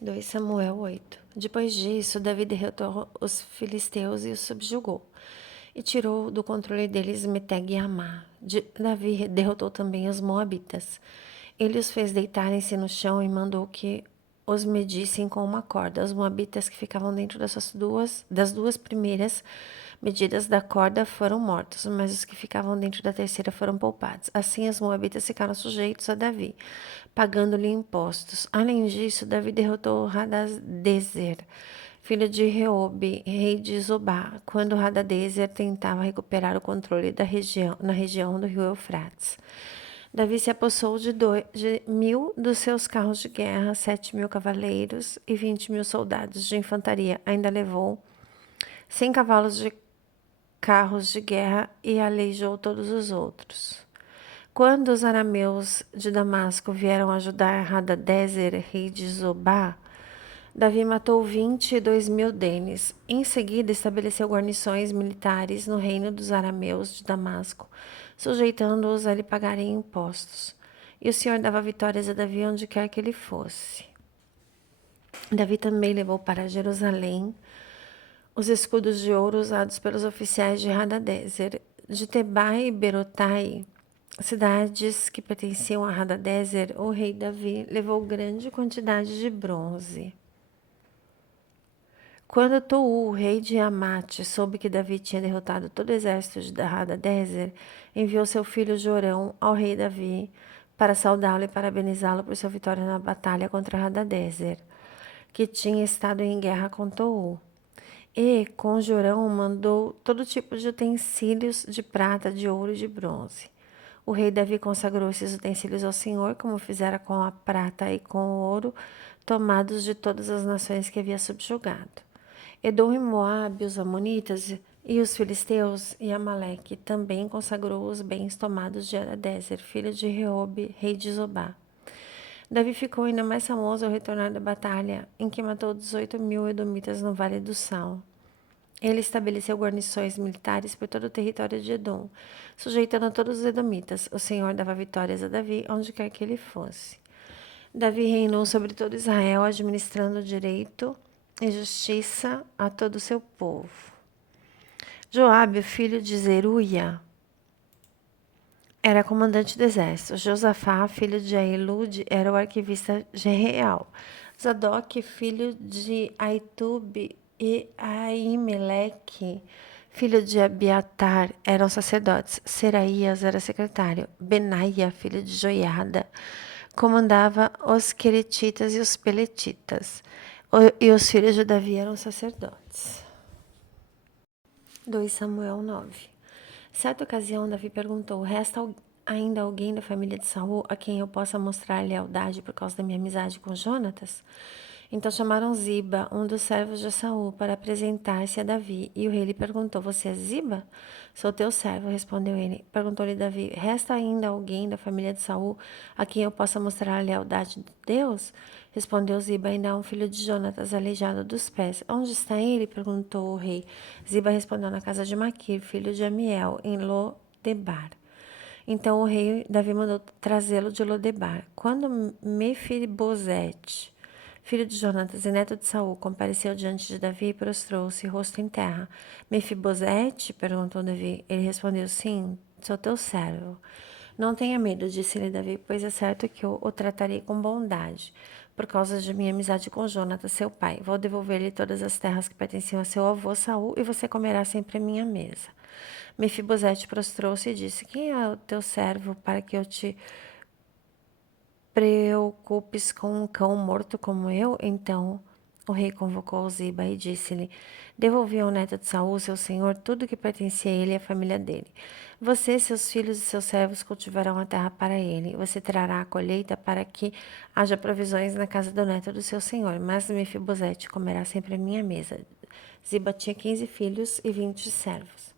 2 Samuel 8. Depois disso, Davi derrotou os filisteus e os subjugou, e tirou do controle deles Meteg e Amá. Davi derrotou também os moabitas. Ele os fez deitarem-se no chão e mandou que os medissem com uma corda. Os moabitas que ficavam dentro das duas primeiras medidas da corda foram mortos, mas os que ficavam dentro da terceira foram poupados. Assim, os moabitas ficaram sujeitos a Davi, pagando-lhe impostos. Além disso, Davi derrotou Hadadezer, filho de Reobe, rei de Zobá, quando Hadadezer tentava recuperar o controle na região do rio Eufrates. Davi se apossou de 1.000 dos seus carros de guerra, 7.000 cavaleiros e 20.000 soldados de infantaria. Ainda levou 100 cavalos de carros de guerra e aleijou todos os outros. Quando os arameus de Damasco vieram ajudar Hadadezer, rei de Zobá, Davi matou 22.000 deles. Em seguida, estabeleceu guarnições militares no reino dos arameus de Damasco, sujeitando-os a lhe pagarem impostos. E o Senhor dava vitórias a Davi onde quer que ele fosse. Davi também levou para Jerusalém os escudos de ouro usados pelos oficiais de Hadadezer, de Tebai e Berotai, cidades que pertenciam a Hadadezer. O rei Davi levou grande quantidade de bronze. Quando Tou, rei de Amate, soube que Davi tinha derrotado todo o exército de Hadadezer, enviou seu filho Jorão ao rei Davi para saudá-lo e parabenizá-lo por sua vitória na batalha contra Hadadezer, que tinha estado em guerra com Tou. E, com Jorão, mandou todo tipo de utensílios de prata, de ouro e de bronze. O rei Davi consagrou esses utensílios ao Senhor, como fizera com a prata e com o ouro, tomados de todas as nações que havia subjugado. Edom e Moabe, os amonitas e os filisteus e Amaleque também consagrou os bens tomados de Hadadezer, filho de Reobe, rei de Zobá. Davi ficou ainda mais famoso ao retornar da batalha, em que matou 18.000 edomitas no Vale do Sal. Ele estabeleceu guarnições militares por todo o território de Edom, sujeitando a todos os edomitas. O Senhor dava vitórias a Davi onde quer que ele fosse. Davi reinou sobre todo Israel, administrando direito e justiça a todo o seu povo. Joabe, filho de Zeruia, era comandante do exército. Josafá, filho de Ahilude, era o arquivista real. Zadok, filho de Aitube, e Aimeleque, filho de Abiatar, eram sacerdotes. Seraías era secretário. Benaia, filho de Joiada, comandava os queretitas e os peletitas. E os filhos de Davi eram sacerdotes. 2 Samuel 9. Certa ocasião, Davi perguntou: resta ainda alguém da família de Saul a quem eu possa mostrar lealdade por causa da minha amizade com Jonatas? Então chamaram Ziba, um dos servos de Saul, para apresentar-se a Davi. E o rei lhe perguntou: você é Ziba? Sou teu servo, respondeu ele. Perguntou-lhe Davi: resta ainda alguém da família de Saul a quem eu possa mostrar a lealdade de Deus? Respondeu Ziba: ainda há um filho de Jonatas aleijado dos pés. Onde está ele? Perguntou o rei. Ziba respondeu: na casa de Maquir, filho de Amiel, em Lodebar. Então o rei Davi mandou trazê-lo de Lodebar. Quando Mefibosete, filho de Jonatas e neto de Saul, compareceu diante de Davi e prostrou-se, rosto em terra. Mefibosete? Perguntou Davi. Ele respondeu: sim, sou teu servo. Não tenha medo, disse-lhe Davi, pois é certo que eu o tratarei com bondade, por causa de minha amizade com Jonatas, seu pai. Vou devolver-lhe todas as terras que pertenciam a seu avô Saul, e você comerá sempre à minha mesa. Mefibosete prostrou-se e disse: quem é o teu servo para que eu te preocupes com um cão morto como eu? Então o rei convocou Ziba e disse-lhe: devolvi ao neto de Saul, seu senhor, tudo que pertencia a ele e à família dele. Você, seus filhos e seus servos cultivarão a terra para ele. Você trará a colheita para que haja provisões na casa do neto do seu senhor. Mas Mefibosete comerá sempre à minha mesa. Ziba tinha 15 filhos e 20 servos.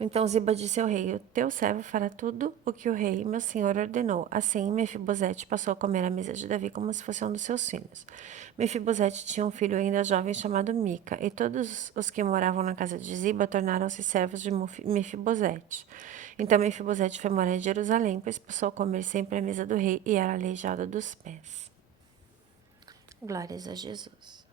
Então Ziba disse ao rei: o teu servo fará tudo o que o rei, meu senhor, ordenou. Assim, Mefibosete passou a comer à mesa de Davi como se fosse um dos seus filhos. Mefibosete tinha um filho ainda jovem chamado Mica, e todos os que moravam na casa de Ziba tornaram-se servos de Mefibosete. Então Mefibosete foi morar em Jerusalém, pois passou a comer sempre à mesa do rei e era aleijado dos pés. Glórias a Jesus.